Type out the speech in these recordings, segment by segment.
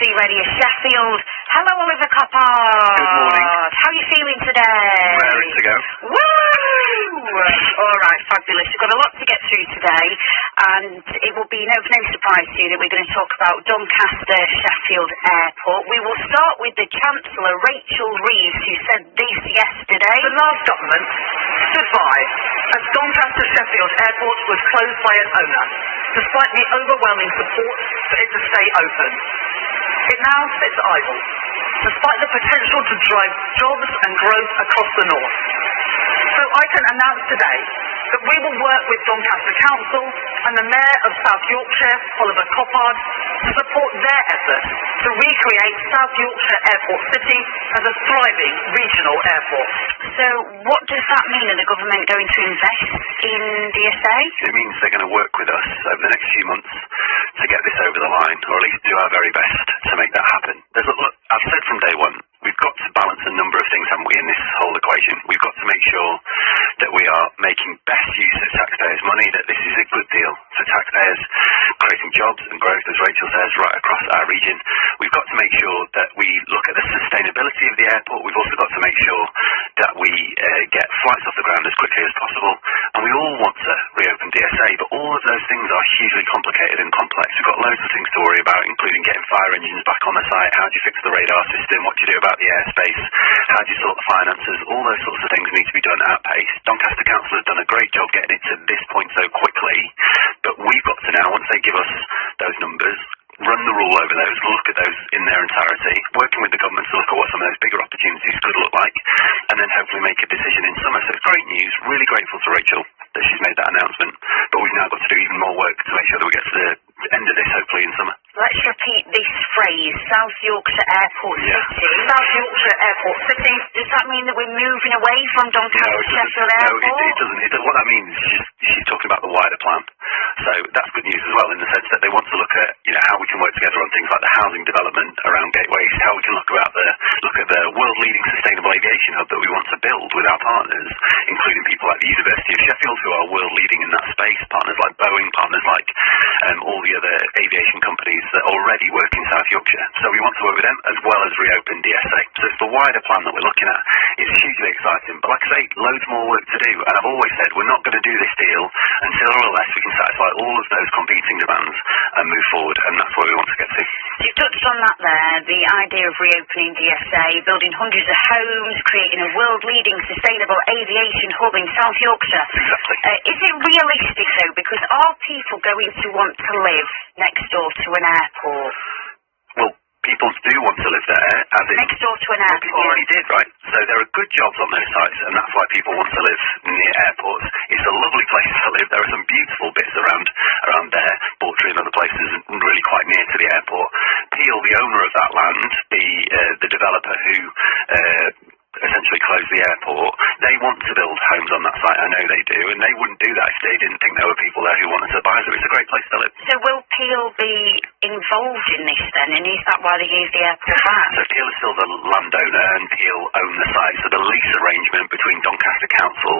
BBC Radio Sheffield. Hello, Oliver Coppard. Good morning. How are you feeling today? Raring to go. Woo! All right, fabulous. We've got a lot to get through today, and it will be no surprise to you that we're going to talk about Doncaster Sheffield Airport. We will start with the Chancellor, Rachel Reeves, who said this yesterday. The last government stood by as Doncaster Sheffield Airport was closed by its owner, despite the overwhelming support for it to stay open. It now sits idle, despite the potential to drive jobs and growth across the north. So I can announce today that we will work with Doncaster Council and the Mayor of South Yorkshire, Oliver Coppard, to support their efforts to recreate South Yorkshire Airport City as a thriving regional airport. So what does that mean? Are the government going to invest in DSA? It means they're going to work with us over the next few months to get this over the line, or at least do our very best to make that happen. Look, I've said from day one, we've got to balance a number of things, haven't we, in this whole equation. We've got to make sure that we are making best use of taxpayers' money, that this is a good deal for taxpayers, creating jobs and growth, as Rachel says, right across our region. We've got to make sure that we look at the sustainability of the airport. We've also got to make sure that we get flights off the ground as quickly as possible. And we all want to reopen DSA, but all of those things are hugely complicated and complex. We've got loads of things to worry about, including getting fire engines back on the site. How do you fix the radar system? What do you do about the airspace? How do you sort the finances? All those sorts of things need to be done at pace. Doncaster Council has done a great job getting it to this point so quickly, but we've got to now, once they give us those numbers, run the rule over those, look at those in their entirety, working with the government to look at what some of those bigger opportunities could look like, and then hopefully make a decision in summer. So it's great news, really grateful to Rachel that she's made that announcement, but we've now got to do even more work to make sure that we get to the end of this hopefully in summer. Let's repeat this phrase, South Yorkshire Airport City. South Yorkshire Airport City. Does that mean that we're moving away from Doncaster Sheffield Airport? No, it doesn't. What that means is she's talking about the wider plan. So that's good news as well, in the sense that they want to look at how we can work together on things like the housing development around gateways, how we can look at the world-leading sustainable aviation hub that we want to build with our partners, including people like the University of Sheffield, who are world-leading in that space, partners like Boeing, partners like all the other aviation companies that already work in South Yorkshire. So we want to work with them as well as reopen DSA. So it's the wider plan that we're looking at. It's hugely exciting, but like I say, loads more work to do. And I've always said we're not going to do this deal until or unless we can satisfy all of those competing demands and move forward, and that's where we want to get to. You touched on that there, the idea of reopening DSA, building hundreds of homes, creating a world-leading sustainable aviation hub in South Yorkshire. Exactly. Is it realistic though? Because are people going to want to live next door to an airport? Well, people do want to live there. Next door to an airport. People already did, right? So there are good jobs on those sites, and that's why people want to live near airports. It's a lovely place to live. There are some beautiful bits around there, Bawtry and other places, really quite near to the airport. Peel, the owner of that land, the developer who essentially close the airport, they want to build homes on that site. I know they do, and they wouldn't do that if they didn't think there were people there who wanted to buy. So it's a great place to live. So will Peel be involved in this then, and is that why they gave the airport back? So Peel is still the landowner, and Peel own the site. So the lease arrangement between Doncaster Council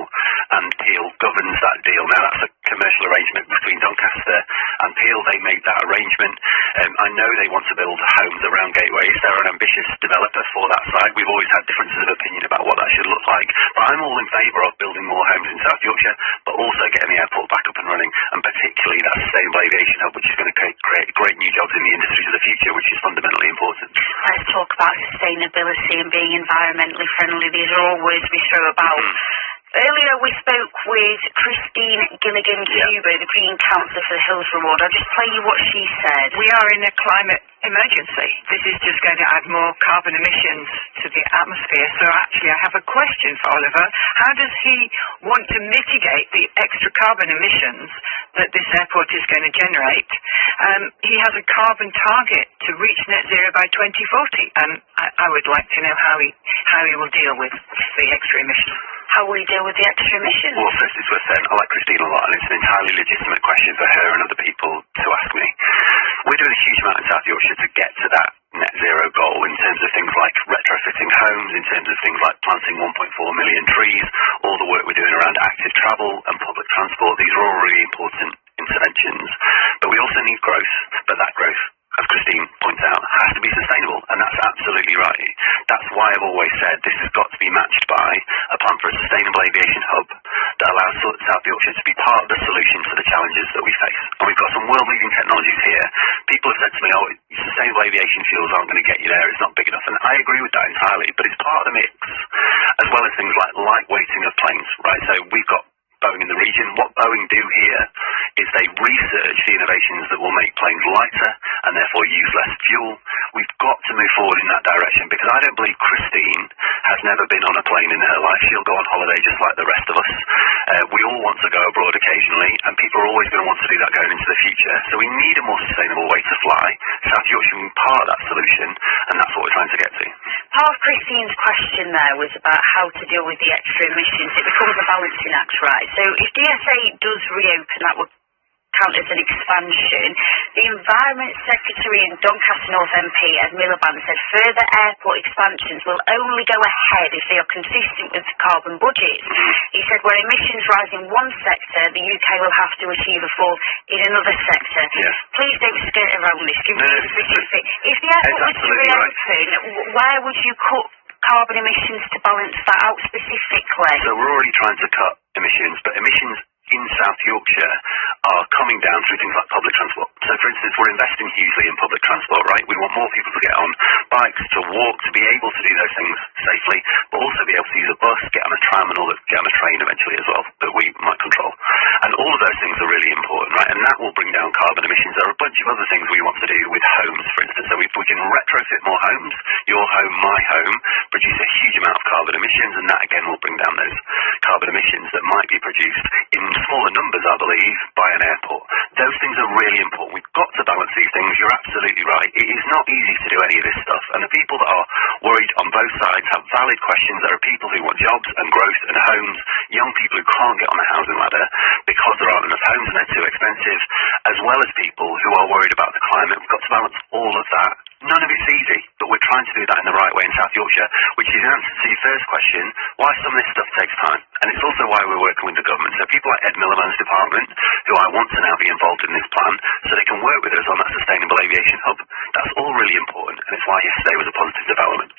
and Peel governs that deal. Now that's a commercial arrangement between Doncaster and Peel. They made that arrangement. I know they want to build homes around gateways. They're an ambitious developer for that site. We've always had differences of opinion about what that should look like, but I'm all in favour of building more homes in South Yorkshire, but also getting the airport back up and running, and particularly that sustainable aviation hub, which is going to create great new jobs in the industries of the future, which is fundamentally important. Let's talk about sustainability and being environmentally friendly. These are all words we throw about. Earlier we spoke with Christine Gilligan-Cuba, the Green Councillor for the Hills Reward. I'll just play you what she said. We are in a climate emergency. This is just going to add more carbon emissions to the atmosphere. So actually I have a question for Oliver. How does he want to mitigate the extra carbon emissions that this airport is going to generate? He has a carbon target to reach net zero by 2040, and I would like to know how he will deal with the extra emissions. How will you deal with the extra emissions? Well, first it's worth saying, I like Christine a lot, and it's an entirely legitimate question for her and other people to ask me. We're doing a huge amount in South Yorkshire to get to that net zero goal in terms of things like retrofitting homes, in terms of things like planting 1.4 million trees, all the work we're doing around active travel and public transport. These are all really important interventions. But we also need growth, but that growth, as Christine points out, has to be I have always said this has got to be matched by a plan for a sustainable aviation hub that allows South Yorkshire to be part of the solution to the challenges that we face. And we've got some world-leading technologies here. People have said to me, oh, sustainable aviation fuels aren't going to get you there, it's not big enough. And I agree with that entirely, but it's part of the mix, as well as things like lightweighting of planes, right? So we've got Boeing in the region. What Boeing do here is they research the innovations that will make planes lighter and therefore use less fuel. We've got to move forward in that direction, because I don't believe Christine has never been on a plane in her life. She'll go on holiday just like the rest of us. We all want to go abroad occasionally, and people are always going to want to do that going into the future. So we need a more sustainable way to fly. South Yorkshire will be part of that solution, and that's what we're trying to get to. Part of Christine's question there was about how to deal with the extra emissions. It becomes a balancing act, right? So if DSA does reopen, that would count as an expansion. The Environment Secretary in Doncaster North MP, Ed Miliband, said further airport expansions will only go ahead if they are consistent with carbon budgets. He said where emissions rise in one sector, the UK will have to achieve a fall in another sector. Yes. Please don't skirt around this. Give me a specific. If the airport was to reopen, where would you cut carbon emissions to balance that out specifically? So we're already trying to cut emissions, but emissions in South Yorkshire are coming down through things like public transport. So, for instance, we're investing hugely in public transport, right? We want more people to get on bikes, to walk, to be able to do those things safely, but also be able to use a bus, get on a tram, and get on a train eventually as well, that we might control. And all of those things are really important, right? And that will bring down carbon emissions. There are a bunch of other things we want to do with homes, for instance. So if we can retrofit more homes, your home, my home, produce a huge amount of carbon emissions, and that again will bring down those carbon emissions that might be produced in smaller numbers, I believe, by an airport. Those things are really important. We've got to balance these things. You're absolutely right. It is not easy to do any of this stuff. And the people that are worried on both sides have valid questions. There are people who want jobs and growth and homes, young people who can't get on the housing ladder because there aren't enough homes and they're too expensive, as well as people who are worried about the climate. We've got to balance all of that. None of it's easy, but we're trying to do that in the right way in South Yorkshire, which is an answer to your first question, why some of this stuff takes time. And it's also why we're working with the government. So people like Ed Miliband's department, who I want to now be involved in this plan, so they can work with us on that sustainable aviation hub. That's all really important, and it's why yesterday was a positive development.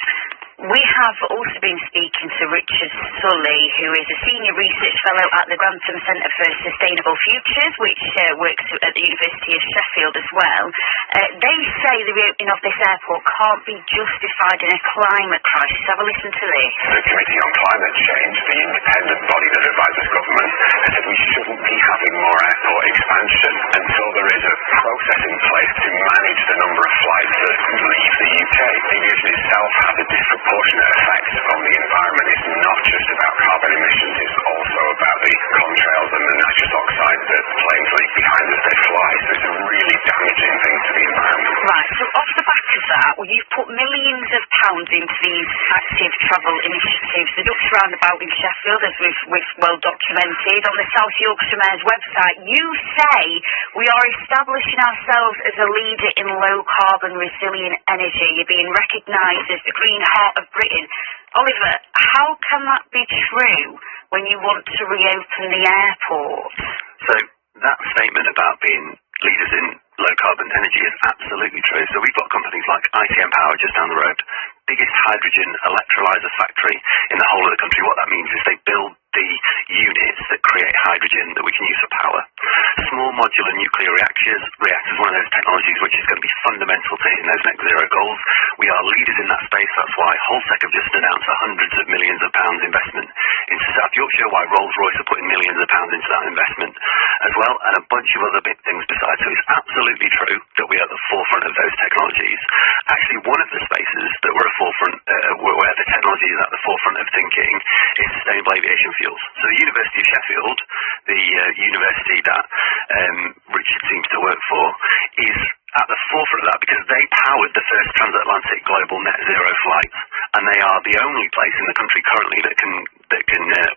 We have also been speaking to Richard Sully, who is a senior research fellow at the Grantham Centre for Sustainable Futures, which works at the University of Sheffield as well. They say the reopening of this airport can't be justified in a climate crisis. Have a listen to this. The Committee on Climate Change, the independent body that advises government, has said we shouldn't be having more airport expansion until there is a process in place to manage the number of flights that leave the UK. Aviation itself has a disproportionate effect on the environment. It's not just about carbon emissions, it's also about the contrails and the nitrous oxide that planes leave behind as they fly. So it's a really damaging thing to the environment. Right, so off the back of that, well, you've put millions of pounds into these active travel initiatives. The Dutch Roundabout in Sheffield, as we've well documented. On the South Yorkshire Mayor's website, you say we are establishing ourselves as a leader in low-carbon resilient energy. You're being recognised as the green heart of Britain. Oliver, how can that be true when you want to reopen the airport? So that statement about being leaders in low-carbon energy is absolutely true. So we've got companies like ITM Power just down the road, biggest hydrogen electrolyser factory in the whole of the country. What that means is they build the units that create hydrogen that we can use for power. Small modular nuclear reactors, one of those technologies which is going to be fundamental to hitting those net zero goals. We are leaders in that space. That's why Holsec have just announced hundreds of millions of pounds investment into South Yorkshire, why Rolls-Royce are putting millions of pounds into that investment as well, and a bunch of other big things besides. So it's absolutely true that we are at the forefront of those technologies. Actually, one of the spaces that we're at forefront, where the technology is at the forefront of thinking, is sustainable aviation fuels. So the University of Sheffield, the university that Richard seems to work for, is at the forefront of that because they powered the first transatlantic global net zero flight, and they are the only place in the country currently that can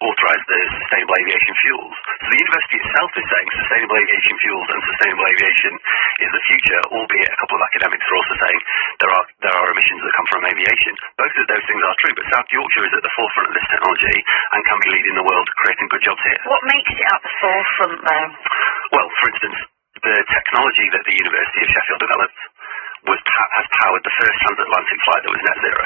authorise the sustainable aviation fuels. So the university itself is saying sustainable aviation fuels and sustainable aviation is the future, albeit a couple of academics are also saying there are emissions that come from aviation. Both of those things are true, but South Yorkshire is at the forefront of this technology and can be leading the world creating good jobs here. What makes it at the forefront though? Well, for instance, the technology that the University of Sheffield developed has powered the first transatlantic flight that was net zero.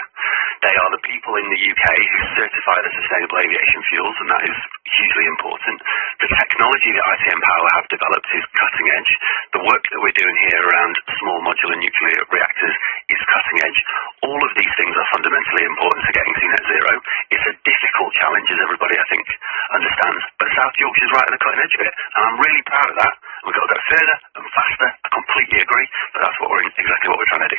They are the people in the UK who certify the sustainable aviation fuels, and that is hugely important. The technology that ITM Power have developed is cutting edge. The work that we're doing here around small modular nuclear reactors is cutting edge. All of these things are fundamentally important to getting to net zero. It's a difficult challenge, as everybody, I think, understands. But South Yorkshire's right at the cutting edge of it, and I'm really proud of that. We've got to go further and faster. I completely agree, but that's exactly what we're trying to do.